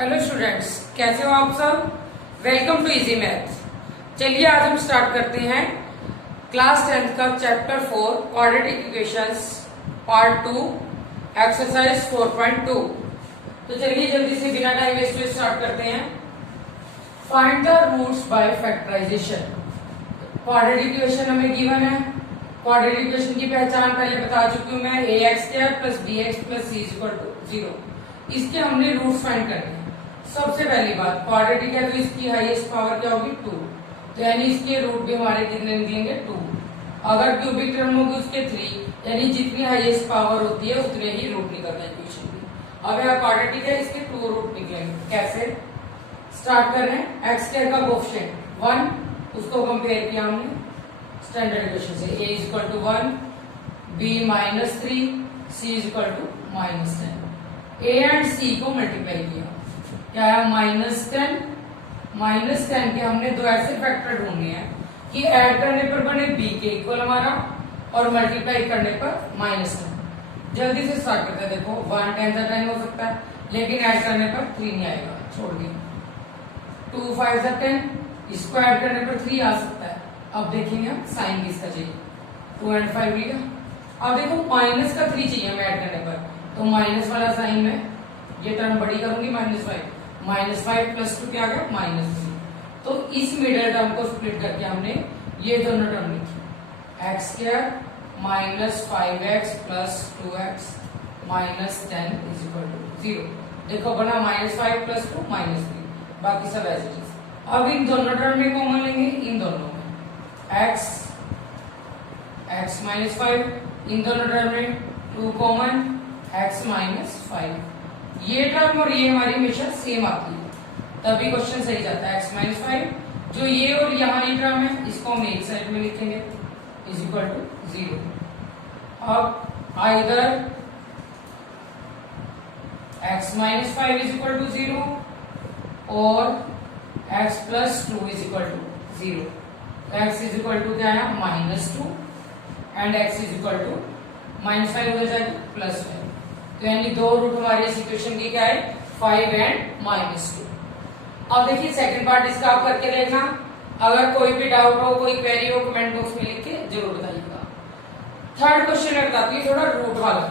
Hello students, कैसे हो आप सब। Welcome to easy math. चलिए आज हम स्टार्ट करते हैं क्लास 10th का चैप्टर 4 क्वाड्रेटिक इक्वेशंस पार्ट 2 एक्सरसाइज 4.2। तो चलिए जल्दी से बिना टाइम वेस्ट हुए स्टार्ट करते हैं। Find the roots by factorisation. Quadratic equation हमें गिवन है। क्वाड्रेटिक इक्वेशन की पहचान पहले बता चुकी हूं मैं, ax² + bx + c = 0। इसके हमने रूट्स फाइंड करने हैं। सबसे पहली बात, क्वाड्रेटिक है तो इसकी हाईएस्ट पावर क्या होगी 2, तो यानी इसके रूट भी हमारे कितने निकलेंगे 2। अगर क्यूबिक टर्म होगी उसके 3, यानी जितनी हाईएस्ट पावर होती है उतने ही रूट निकलते हैं इक्वेशन के। अब यह क्वाड्रेटिक है, इसके 2 रूट निकलेंगे। कैसे स्टार्ट कर रहे हैं, x² का कोएफिशिएंट 1, उसको कंपेयर किया हमने स्टैंडर्ड इक्वेशन से, a = 1, b -3, c = -10। a and c को मल्टीप्लाई किया, क्या है -10 के हमने दो ऐसे फैक्टर ढूंढने हैं कि ऐड करने पर बने b के इक्वल हमारा और मल्टीप्लाई करने पर -10। जल्दी से स्टार्ट करते हैं। देखो 1 10 10 हो सकता है, लेकिन ऐड करने पर 3 नहीं आएगा, छोड़ दिया। 2 5 10, इसको ऐड करने पर 3 आ सकता है। अब देखेंगे हम साइन किसका चाहिए, 2 और 5 लिया। अब देखो माइनस का 3 चाहिए हमें ऐड करने पर, तो माइनस वाला साइन में ये टर्म बड़ी करूंगी, -5 + 2 क्या आ गया -3। तो इस मिडिल टर्म को स्प्लिट करके हमने ये दोनों टर्म लिखी, x² - 5x + 2x - 10 = 0। देखो बना -5 + 2 -3, बाकी सब ऐसे चीज। अब इन दोनों टर्म में कॉमन लेंगे, इन दोनों में x -5, इन दोनों टर्म में 2 कॉमन, x -5। ये टर्म और ये हमारी हमेशा सेम आती है, तभी क्वेश्चन सही जाता है। x -5 जो ये और यहाँ ये टर्म है, इसको हम एक साइड में लिखेंगे = 0। अब आइदर x -5 = 0 और x + 2 = 0। x क्या है -2 एंड x -5 हो जाएगा +5। तो यानी दो रूट हमारे इस इक्वेशन की क्या है 5 एंड -2। अब देखिए सेकंड पार्ट इसका आप करके देखना। अगर कोई भी डाउट हो, कोई क्वेरी हो, कमेंट बॉक्स में लिख के जरूर बताइएगा। थर्ड क्वेश्चन में बताती है थोड़ा रूट वाला।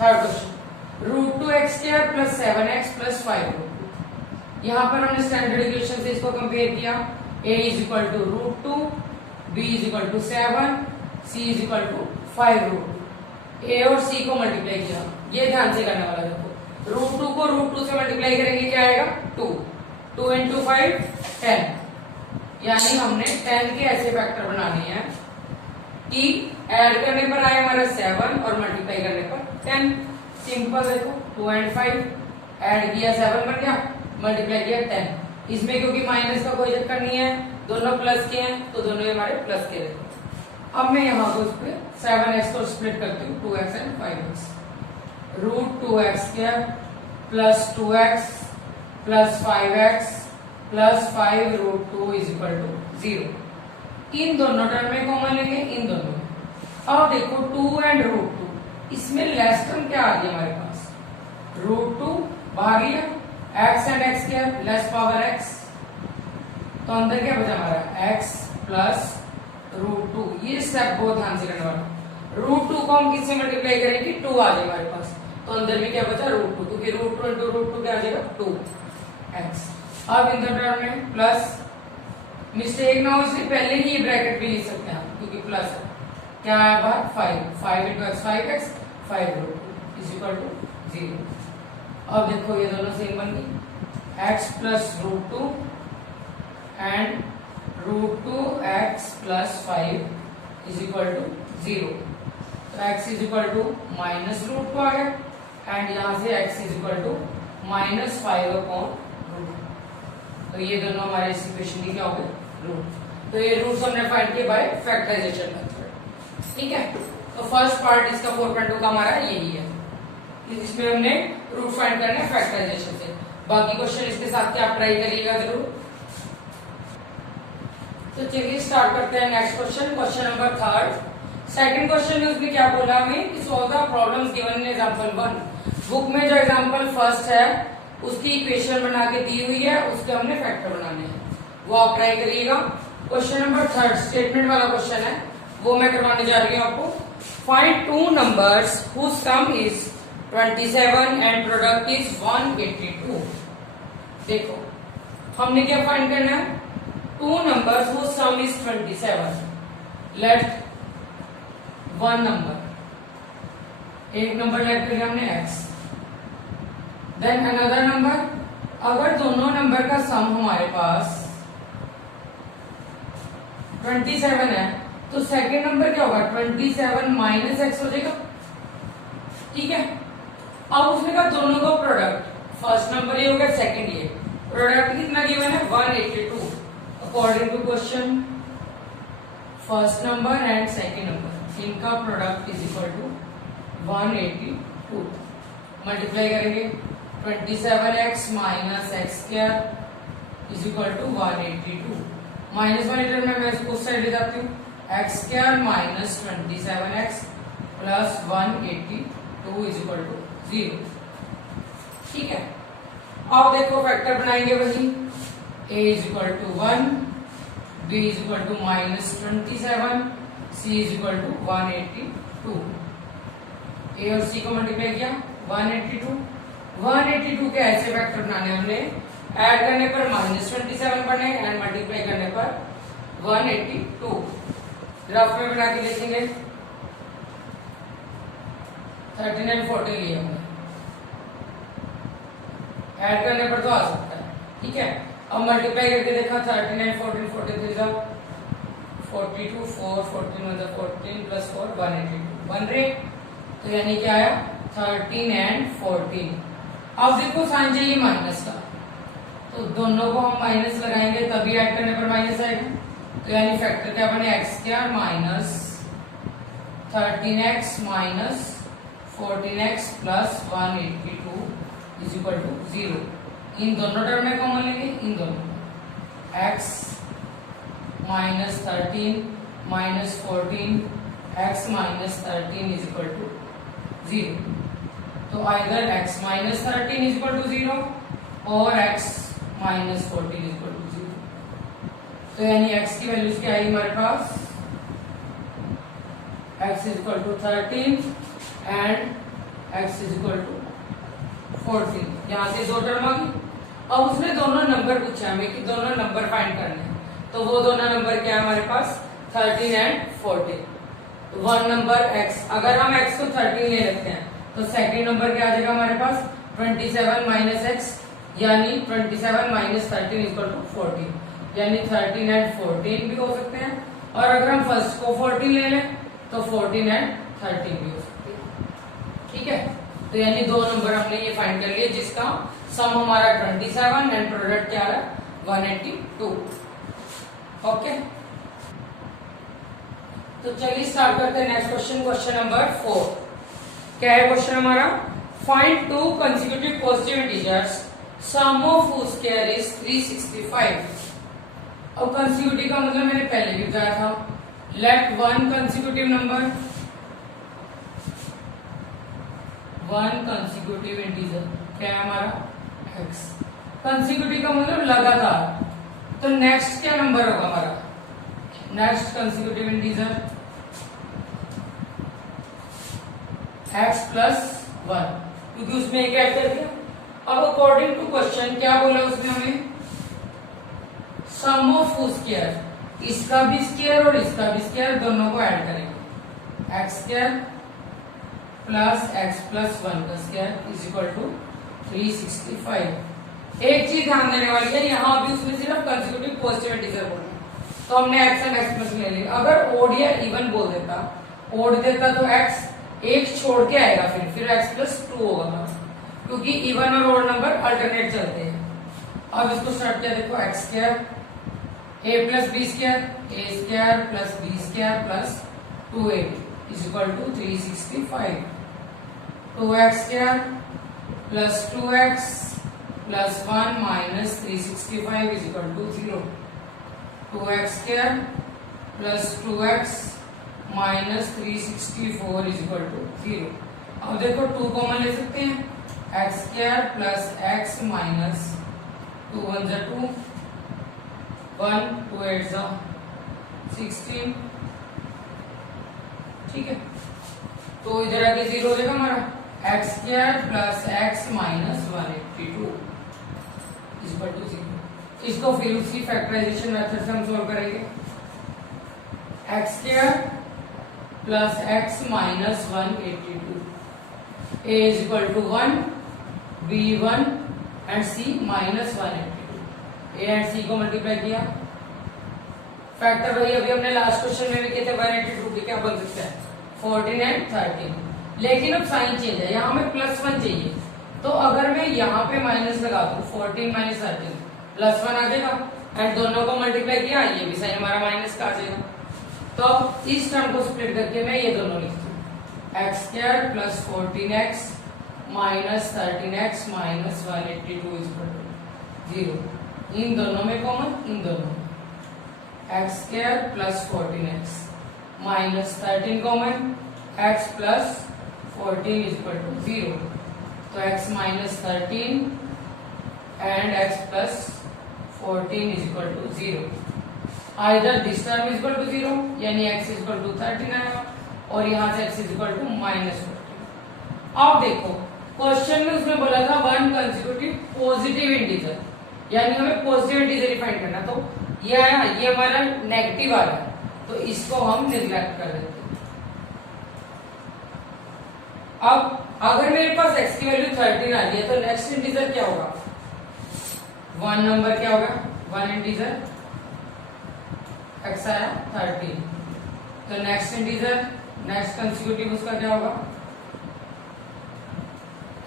Third question, √2x² + 7x + 5√2। यहाँ पर हमने स्टैंडर्ड इक्वेशन से इसको कंपेयर किया, a = √2, b = 7, c = 5√2। a और c को मल्टीप्लाई किया, ये ध्यान से करने वाला। देखो √2 को √2 से मल्टीप्लाई करेंगे, क्या आएगा 2 × 5 10। यानी हमने 10 के ऐसे फैक्टर बनाने हैं कि ऐड करने पर आए हमारा 7 और मल्टीप्लाई करने पर 10। सिंपल। देखो 2 और 5 ऐड किया 7 बन गया, मल्टीप्लाई किया 10। इसमें क्योंकि माइनस का कोई चक्कर नहीं है, दोनों प्लस के हैं तो दोनों हमारे प्लस के रहते हैं। अब मैं यहाँ को 7x को स्प्लिट करती हूँ 2x and 5x। √2x² + 2x + 5x + 5√2 = 0। इन दोनों टर्म में कॉमन लेंगे, इन दोनों में। अब देखो 2 एंड √2, इसमें लेस टर्म क्या आ गया हमारे पास, √2 बाहर लिया, x एंड x क्या लेस पावर x, तो अंदर क्या बचा हमारा x + √2। ये स्टेप बहुत ध्यान से करने वाला। √2 को हम किससे मल्टीप्लाई करेंगे, 2 आ जाएगा हमारे पास, तो अंदर भी क्या बचा √2, क्योंकि √2 × √2 क्या आ जाएगा 2x। अब इन दोनों टर्म में प्लस, मिस्टेक ना हो इसलिए पहले ही ये ब्रैकेट भी लिख सकते हैं हम, क्योंकि प्लस है। क्या है बात 5 × x 5x 5√2 = 0। अब देखो ये दोनों सेम बन गई, x + √2 एंड √2x + 5 = 0। तो x -√2 आ गया एंड यहां से x -5/√2। तो ये दोनों हमारे इस इक्वेशन की क्या हो गए रूट। तो ये रूट्स हमने फाइंड किए बाय फैक्टराइजेशन मेथड। ठीक है, तो फर्स्ट पार्ट इसका 4.2 का हमारा यही है, इसमें हमने रूट फाइंड करने फैक्टराइजेशन से। बाकी क्वेश्चन इसके साथ क्या आप ट्राई करिएगा जरूर। तो चलिए स्टार्ट करते हैं next question, question number 3। Second question में उसने क्या बोला हमें कि solve the problems given in example 1। Book में जो एग्जांपल फर्स्ट है उसकी इक्वेशन बना के दी हुई है, उसके हमने फैक्टर बनाने हैं, वो आप ट्राई करिएगा। क्वेश्चन नंबर 3 स्टेटमेंट वाला क्वेश्चन है, वो मैं करवाने जा रही हूँ आपको। Find two numbers whose sum is 27 and product is 182। देखो हमने क्या फाइंड करना है, two numbers whose sum is 27। Let one number, एक नंबर लेट कर हमने x, देन अनदर नंबर। अगर दोनों नंबर का सम हमारे पास 27 है तो सेकेंड नंबर क्या होगा, 27 माइनस एक्स हो जाएगा। ठीक है, अब उसने कहा दोनों का प्रोडक्ट, फर्स्ट नंबर ये हो गया, सेकेंड ये, प्रोडक्ट कितना गिवन है 182। According to question first number and second number इनका product is equal to 182। Multiply करेंगे 27x minus x square is equal to 182। Minus one इधर में मैं इसको उस साइड ले जाती हूँ, x square minus 27x plus 182 is equal to 0। ठीक है, अब देखो फैक्टर बनाएंगे वही, a is equal to 1, b is equal to minus 27, c is equal to 182। a और c को मल्टीप्लाई किया 182 के ऐसे फैक्टर बनाने हमने, ऐड करने पर माइनस 27 बने एंड मल्टीप्लाई करने पर 182। ग्राफ में बना के लिखेंगे 39 40 लिए हमने, ऐड करने पर तो आ सकता है। ठीक है, अब मल्टीप्लाई करके देखा 39 14 43 का 42 4 14 मतलब 14 प्लस 4 182 बन रहे, तो यानी क्या आया 13 एंड 14। अब देखो साइन चाहिए माइनस का, तो दोनों को हम माइनस लगाएंगे तभी ऐड करने पर माइनस आएगा, तो यानी फैक्टर क्या बने x square minus 13x minus 14x plus 182 is equal to 0। इन दोनों टर्म में कॉमन लेंगे, इन दोनों x minus 13 minus 14 x minus 13 is equal to 0। तो either x minus 13 is equal to 0 और x minus 14 is equal to 0। तो यानी x की वैल्यूज क्या आई हमारे पास, x is equal to 13 and x is equal to 14। यहाँ से दो टर्म आ गई। अब उसने दोनों नंबर पूछा हमें कि दोनों नंबर फाइंड करने हैं, तो वो दोनों नंबर क्या है हमारे पास 13 एंड 14। वन नंबर x, अगर हम x को 13 ले लेते हैं तो सेकेंड नंबर क्या आ जाएगा हमारे पास 27 माइनस एक्स, यानी 27 माइनस 13 इक्वल टू 14, यानी 13 एंड 14 भी हो सकते हैं। और अगर हम फर्स्ट को 14 ले लें तो 14 एंड 13 भी हो सकते हैं। ठीक है, तो यानी दो नंबर हमने ये फाइंड कर लिए जिसका सम हमारा 27 एंड प्रोडक्ट क्या है 182। ओके, तो चलिए स्टार्ट करते हैं नेक्स्ट क्वेश्चन। क्वेश्चन नंबर 4 क्या है क्वेश्चन हमारा, find two consecutive positive integers sum of whose square is 365। अब कंसेक्यूटिव का मतलब मैंने पहले भी बताया था, let one consecutive number, one consecutive integer क्या है हमारा x। कंसेक्यूटिव का मतलब लगातार, तो नेक्स्ट क्या नंबर होगा हमारा, next consecutive integer x plus 1, क्योंकि उसमें एक ऐड कर दिया। अब अकॉर्डिंग टू क्वेश्चन क्या बोला उसने हमें, सम ऑफ स्क्वायर, इसका भी स्क्वायर और इसका भी स्क्वायर दोनों को ऐड करेंगे, x square plus x plus 1 का स्क्वायर इज इक्वल टू 365। एक चीज ध्यान देने वाली है, यहाँ अभी उसने सिर्फ कंसेक्यूटिव पॉजिटिव इंटीजर बोला, तो हमने एक्स एंड एक्स प्लस ले लिया। अगर ओड या इवन बोल देता, ओड देता तो एक्स एक छोड़ के आएगा, फिर एक्स प्लस 2 होगा, क्योंकि इवन और ओड नंबर अल्टरनेट चलते हैं। अब इसको स्टार्ट किया, देखो x square a plus B square, a square plus B square plus 2ab is equal to 365। 2x square plus 2x plus 1 minus 365 is equal to 0। 2x square plus 2x minus 364 is equal to 0। अब देखो 2 common ले सकते हैं, x square plus x minus 2 1 जा 2 1 2 8 जा 16। ठीक है, तो इधर आके 0 हो जाएगा हमारा x square plus x minus 182 equal to 0। इसको फिर उसी फैक्टराइजेशन मेथड से हम सोल्व करेंगे। X square plus x minus 182 a is equal to 1 b 1 and c minus 182। a and c को मल्टीप्लाई किया, फैक्टर वही अभी हमने लास्ट क्वेश्चन में भी किए थे 182 के, क्या बन सकता है 14 एंड 13। लेकिन अब साइन चेंज है, यहाँ हमें +1 चाहिए, तो अगर मैं यहाँ पे माइनस लगा दूं 14 माइनस 13 +1 आ जाएगा एंड दोनों को मल्टीप्लाई किया, ये भी साइन हमारा माइनस का आ जाएगा। तो अब इस टर्म को स्प्लिट करके मैं ये दोनों लिखती हूँ x square plus 14x minus 13x minus 182 equal to 0। इन दोनों में कॉमन, इन दोनों में x square plus 14x minus 13 common, x plus 14 equal to 0। तो x minus 13 and x plus 14 equal to 0। Either this term is equal to 0 यानी x is equal to 13 आएगा और यहाँ से x is equal to minus 14। अब देखो question में उसने बोला था 1 कंसेक्यूटिव पॉजिटिव इंटीजर, यानी हमें पॉजिटिव इंटीजर फाइंड करना। तो ये आया, ये हमारा नेगेटिव आ रहा है, तो इसको हम निग्लेक्ट कर देते हैं। अब अगर मेरे पास x की वैल्यू 13 आ रही है तो नेक्स्ट इंटीजर क्या होगा, 1 नंबर क्या होगा, 1 इंटीजर x आया 13, तो नेक्स्ट इंटीजर नेक्स्ट कंसेक्यूटिव उसका क्या होगा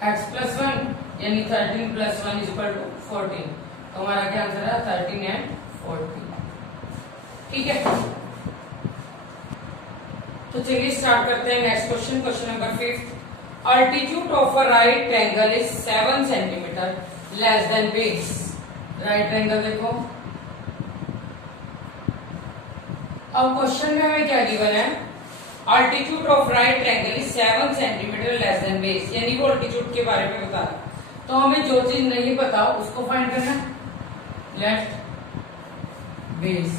x प्लस 1 यानी 13 प्लस 1 इज इक्वल टू 14। तो हमारा क्या आंसर है 13 एंड 14। ठीक है, तो चलिए स्टार्ट करते हैं next question. Question number 5, altitude of a right triangle is 7 centimetre less than base. Right triangle देखो, अब क्वेश्चन में हमें क्या गिवन है, altitude of right triangle is 7 centimetre less than base, यानी वो अल्टीट्यूड के बारे में बता रहा। तो हमें जो चीज नहीं पता उसको फाइंड करना है। Let base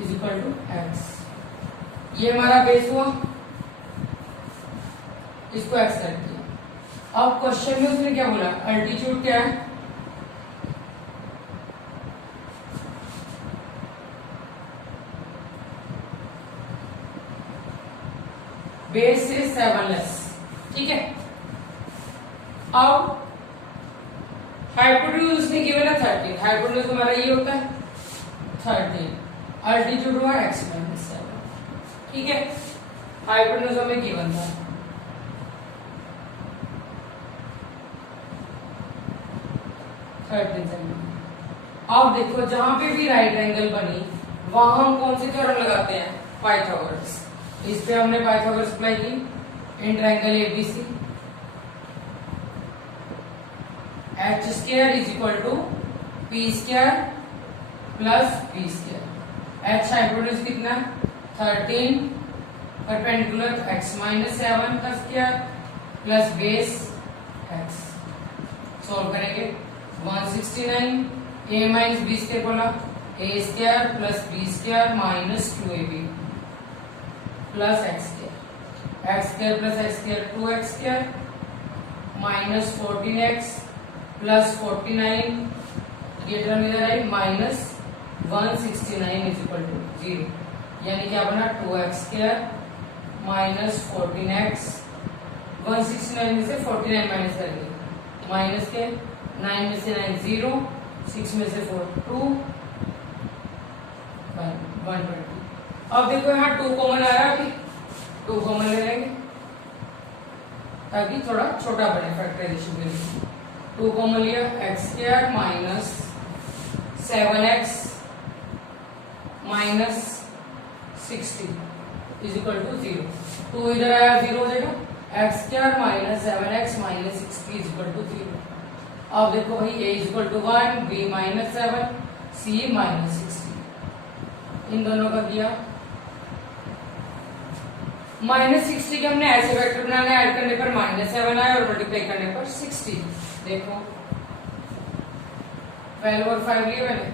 is equal to x, ये हमारा बेस हुआ, इसको एक्स कर दिया। अब क्वेश्चन में उसने क्या बोला, अल्टीट्यूड क्या है, बेस से 7 लेस। ठीक है, अब हाइपोटेन्यूज उसने गिवन है 13, हाइपोटेन्यूज हमारा ये होता है 13, अल्टीट्यूड हुआ x माइनस 7। ठीक है, हाइपोटेन्यूज हमें गिवन था, अब देखो जहां पे भी राइट एंगल बनी वहां हम कौन सी थ्योरम लगाते हैं, पाइथागोरस। इस पे हमने पाइथागोरस अप्लाई की in triangle ABC, H square is equal to P square plus P square. H hypotenuse कितना 13 परपेंडिकुलर एक्स माइनस 7 का square plus base x. Solve करेंगे 169, ए माइनस बी स्क्वायर बोला, A square plus B square minus 2ab plus x square, x square plus x square 2x square minus 14x plus 49, ये term इधर आई minus 169 is equal to 0, यानी क्या बना 2x square minus 14x, 169 में से 49 minus करेंगे, माइनस के 9 में से 9 0, 6 में से 4 2, 120। अब देखो यहाँ 2 कॉमन आ रहा है, अभी 2 कॉमन ले लेंगे ताकि थोड़ा छोटा बने फैक्टराइजेशन के लिए। 2 कॉमन लिया, x square minus 7x minus 60 is equal to 0। 2 इधर आया 0 हो जाएगा, x square minus 7x minus 60 is equal to 0। अब देखो भाई a is equal to 1, b minus 7, c minus 60, इन दोनों का किया -60 के हमने ऐसे वेक्टर बनाने, ऐड करने पर -7 आया और मल्टीप्लाई करने पर 60। देखो 12 और 5 लिए मैंने।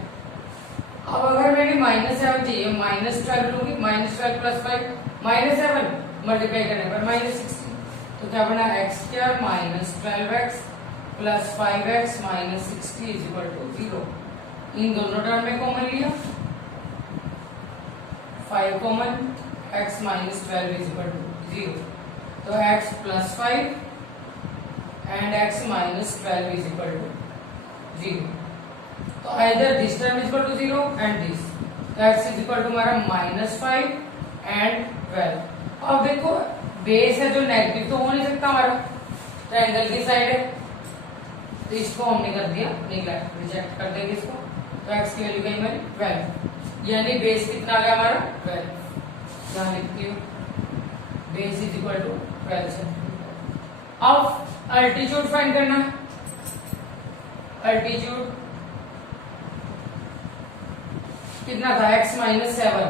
अब अगर मैंने -7 चाहिए, -12 लूंगी, -12 + 5 -7 मल्टीप्लाई करने पर -60। तो क्या बना, x² -12x + 5x -60 = 0। इन दोनों टर्म में कॉमन लिया, 5 कॉमन, x -12 = 0। तो x + 5 and x -12 = 0। तो either this term is equal to 0 and this। तो x is equal to हमारा -5 and 12। अब देखो बेस है जो नेगेटिव तो हो नहीं सकता हमारा, ट्रायंगल की साइड है, तो इसको हमने कर दिया नेग्लेक्ट, रिजेक्ट कर देंगे इसको। तो x की वैल्यू कहीं हमारी 12, यानी बेस कितना आ गया हमारा 12। यहाँ लिखती हूँ base is equal to 12 centimetre. अब अल्टीट्यूड फाइंड करना है। अल्टीट्यूड कितना था, x -7,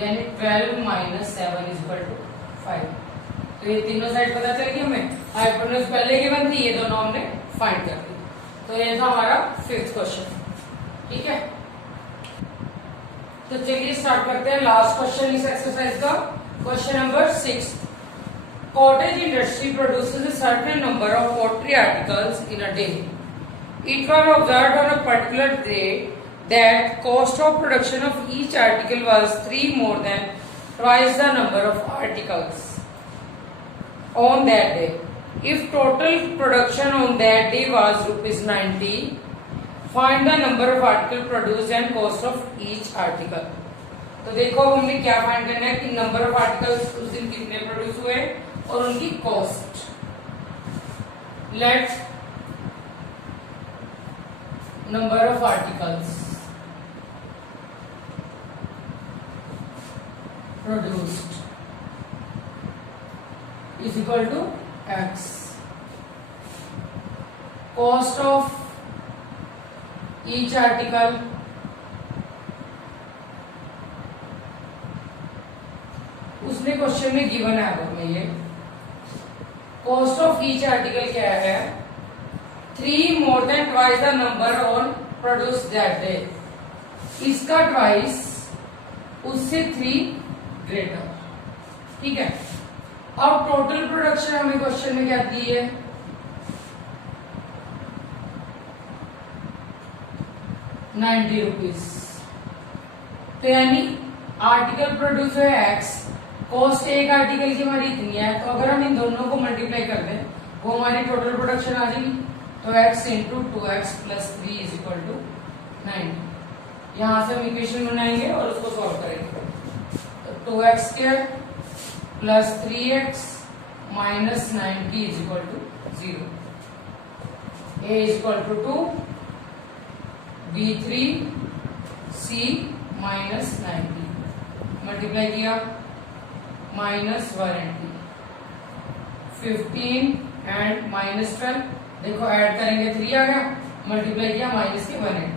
यानी 12 - 7 = 5। तो ये तीनों साइड पता चल गई हमें, हाइपोटेन्यूज पहले की बनती, ये दोनों हमने फाइंड कर दी। तो ये था हमारा 5th क्वेश्चन। ठीक है, तो चलिए स्टार्ट करते हैं लास्ट क्वेश्चन इस एक्सरसाइज का। Question number 6। Cottage industry produces a certain number of pottery articles in a day. It was observed on a particular day that cost of production of each article was 3 more than twice the number of articles on that day. If total production on that day was ₹90, find the number of articles produced and cost of each article. तो देखो हमने क्या find करना है कि number of articles उस दिन कितने प्रोड्यूस हुए और उनकी cost. Let number of articles produced is equal to x. Cost of each article उसने क्वेश्चन में गिवन है, अगर में ये कॉस्ट ऑफ ईच आर्टिकल क्या है, 3 more than twice the number on produced that day। इसका ट्वाइस उससे 3 ग्रेटर। ठीक है, अब टोटल प्रोडक्शन हमें क्वेश्चन में क्या दी है, 90 रुपीज। तो यानी आर्टिकल प्रोड्यूस है x, कॉस्ट एक आर्टिकल की हमारी इतनी है। तो अगर हम इन दोनों को मल्टीप्लाई कर दें वो हमारी टोटल प्रोडक्शन आ जाएगी। तो x × 2x + 3 = 90। यहां से हम इक्वेशन बनाएंगे और उसको सॉल्व करेंगे। 2x² + 3x - 90 = 0। a = 2, b3 c -90 multiply किया -180, 15 एंड -12 देखो ऐड करेंगे 3 आ गया, मल्टीप्लाई किया माइनस के 180।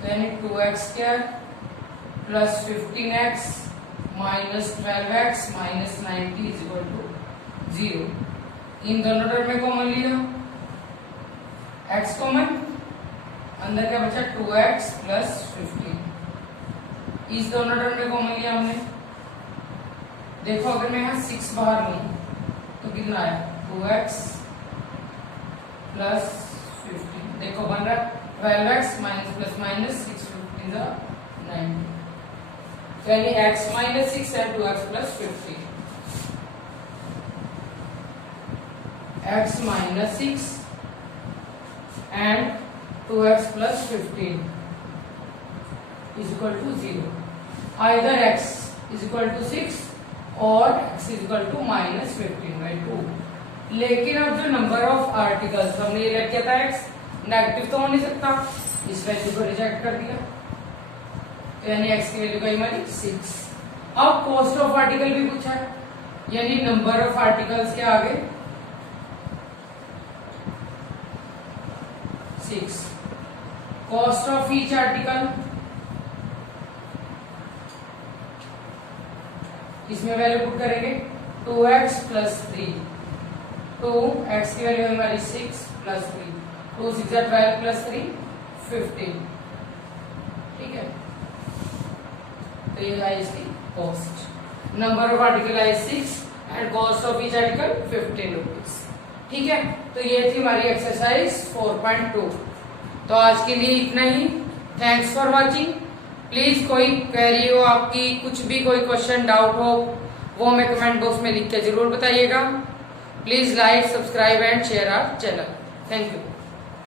तो यानी 2x² + 15x - 12x - 90 = 0। इन दोनों टर्म में कॉमन लिया, x कॉमन, अंदर क्या बचा 2x + 15। इस दोनों टर्म में कॉमन लिया हमने। देखो अगर मैं यहाँ 6 बाहर लूं तो कितना आया, 2x + 15। देखो बन रहा 12x - +- 6 15 = 90। तो यानी x - 6 and 2x + 15। x - 6 and 2x + 15 is equal to 0। Either x is equal to 6 और x is equal to -15/2। लेकिन अब जो नंबर ऑफ आर्टिकल्स हमने ये रख किया था x, नेगेटिव तो हो नहीं सकता, इस वैल्यू को रिजेक्ट कर दिया। तो यानी x की वैल्यू का हमारी 6। अब कॉस्ट ऑफ आर्टिकल भी पूछा है, यानी नंबर ऑफ आर्टिकल्स के आगे 6। कॉस्ट ऑफ ईच आर्टिकल इसमें वैल्यू पुट करेंगे 2x प्लस 3, 2x की वैल्यू हमारी 6 प्लस 3, 2 6 12 प्लस 3 15। ठीक है, तो ये है इसकी कॉस्ट। नंबर ऑफ आर्टिकल है 6 and cost of each article 15 rupees. ठीक है, तो ये थी हमारी एक्सरसाइज 4.2। तो आज के लिए इतना ही। Thanks for watching. प्लीज कोई क्वेरी हो आपकी, कुछ भी कोई क्वेश्चन डाउट हो, वो हमें कमेंट बॉक्स में लिख के जरूर बताइएगा। Please like, subscribe and share our channel. Thank you.